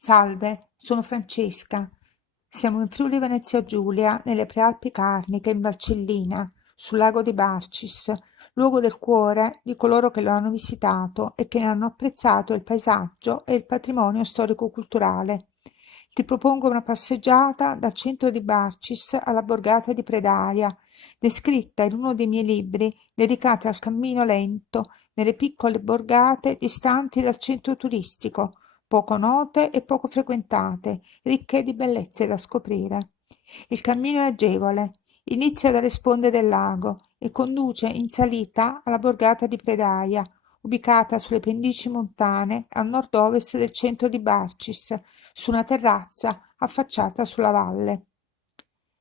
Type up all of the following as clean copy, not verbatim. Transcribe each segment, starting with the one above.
Salve, sono Francesca. Siamo in Friuli Venezia Giulia, nelle Prealpi Carniche, in Valcellina, sul lago di Barcis, luogo del cuore di coloro che lo hanno visitato e che ne hanno apprezzato il paesaggio e il patrimonio storico-culturale. Ti propongo una passeggiata dal centro di Barcis alla borgata di Predaia, descritta in uno dei miei libri dedicati al cammino lento nelle piccole borgate distanti dal centro turistico, poco note e poco frequentate, ricche di bellezze da scoprire. Il cammino è agevole, inizia dalle sponde del lago e conduce in salita alla borgata di Predaia, ubicata sulle pendici montane a nord-ovest del centro di Barcis, su una terrazza affacciata sulla valle.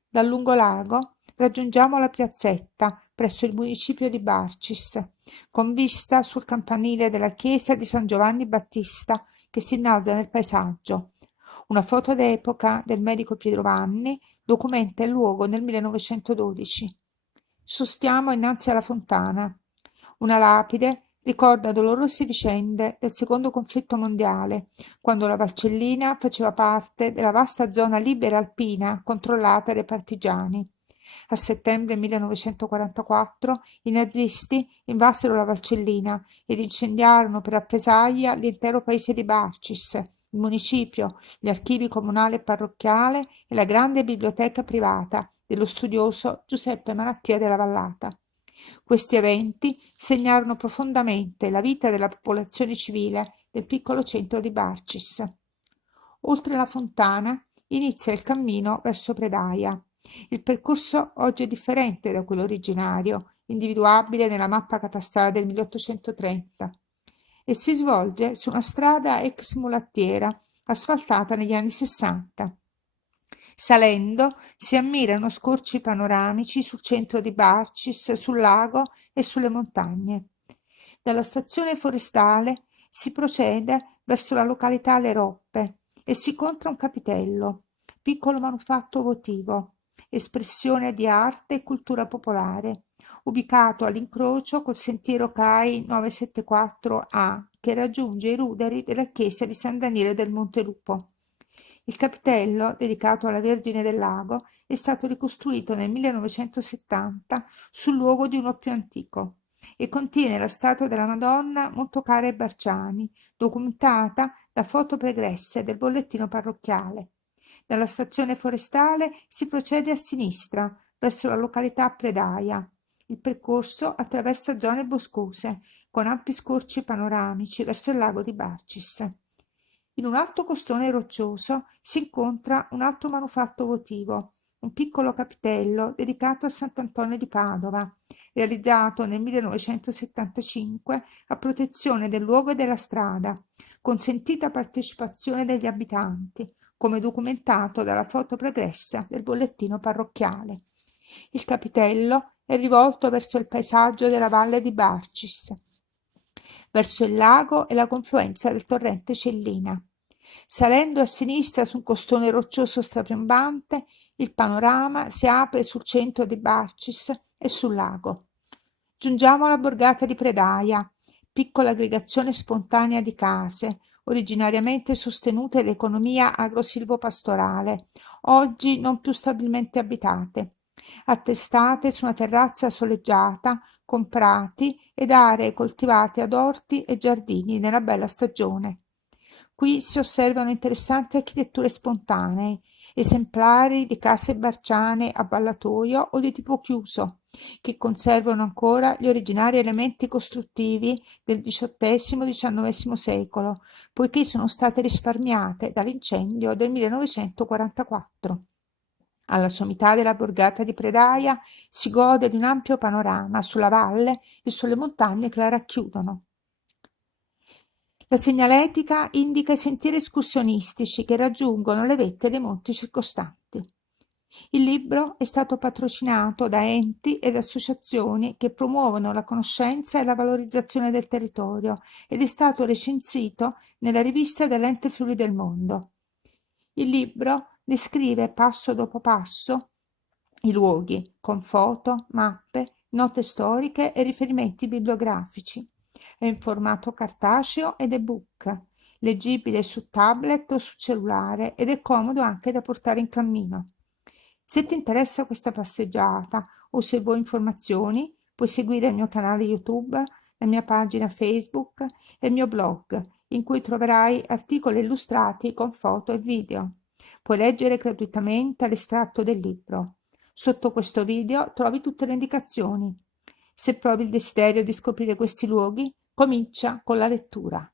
Dal lungolago raggiungiamo la piazzetta presso il municipio di Barcis, con vista sul campanile della chiesa di San Giovanni Battista che si innalza nel paesaggio. Una foto d'epoca del medico Pietro Vanni documenta il luogo nel 1912. Sostiamo innanzi alla fontana. Una lapide ricorda dolorose vicende del secondo conflitto mondiale, quando la Valcellina faceva parte della vasta zona libera alpina controllata dai partigiani. A settembre 1944 i nazisti invasero la Valcellina ed incendiarono per rappresaglia l'intero paese di Barcis, il municipio, gli archivi comunale e parrocchiale e la grande biblioteca privata dello studioso Giuseppe Malattia della Vallata. Questi eventi segnarono profondamente la vita della popolazione civile del piccolo centro di Barcis. Oltre la fontana inizia il cammino verso Predaia. Il percorso oggi è differente da quello originario, individuabile nella mappa catastale del 1830, e si svolge su una strada ex mulattiera asfaltata negli anni 60. Salendo si ammirano scorci panoramici sul centro di Barcis, sul lago e sulle montagne. Dalla stazione forestale si procede verso la località Le Roppe e si incontra un capitello, piccolo manufatto votivo, espressione di arte e cultura popolare, ubicato all'incrocio col sentiero CAI 974A che raggiunge i ruderi della chiesa di San Daniele del Montelupo. Il capitello, dedicato alla Vergine del Lago, è stato ricostruito nel 1970 sul luogo di uno più antico e contiene la statua della Madonna molto cara ai Barciani, documentata da foto pregresse del bollettino parrocchiale. Dalla stazione forestale si procede a sinistra, verso la località Predaia. Il percorso attraversa zone boscose, con ampi scorci panoramici verso il lago di Barcis. In un alto costone roccioso si incontra un altro manufatto votivo, un piccolo capitello dedicato a Sant'Antonio di Padova, realizzato nel 1975 a protezione del luogo e della strada, con sentita partecipazione degli abitanti, come documentato dalla foto pregressa del bollettino parrocchiale. Il capitello è rivolto verso il paesaggio della valle di Barcis, verso il lago e la confluenza del torrente Cellina. Salendo a sinistra su un costone roccioso strapiomante, il panorama si apre sul centro di Barcis e sul lago. Giungiamo alla borgata di Predaia, piccola aggregazione spontanea di case, originariamente sostenute da economia agro-silvopastorale, oggi non più stabilmente abitate, attestate su una terrazza soleggiata con prati ed aree coltivate ad orti e giardini nella bella stagione. Qui si osservano interessanti architetture spontanee, esemplari di case barciane a ballatoio o di tipo chiuso, che conservano ancora gli originari elementi costruttivi del XVIII-XIX secolo, poiché sono state risparmiate dall'incendio del 1944. Alla sommità della borgata di Predaia si gode di un ampio panorama sulla valle e sulle montagne che la racchiudono. La segnaletica indica i sentieri escursionistici che raggiungono le vette dei monti circostanti. Il libro è stato patrocinato da enti ed associazioni che promuovono la conoscenza e la valorizzazione del territorio ed è stato recensito nella rivista dell'Ente Friuli del Mondo. Il libro descrive passo dopo passo i luoghi con foto, mappe, note storiche e riferimenti bibliografici. È in formato cartaceo ed ebook leggibile su tablet o su cellulare ed è comodo anche da portare in cammino. Se ti interessa questa passeggiata o se vuoi informazioni, puoi seguire il mio canale YouTube, la mia pagina Facebook e il mio blog, in cui troverai articoli illustrati con foto e video. Puoi leggere gratuitamente l'estratto del libro. Sotto questo video trovi tutte le indicazioni. Se provi il desiderio di scoprire questi luoghi, comincia con la lettura.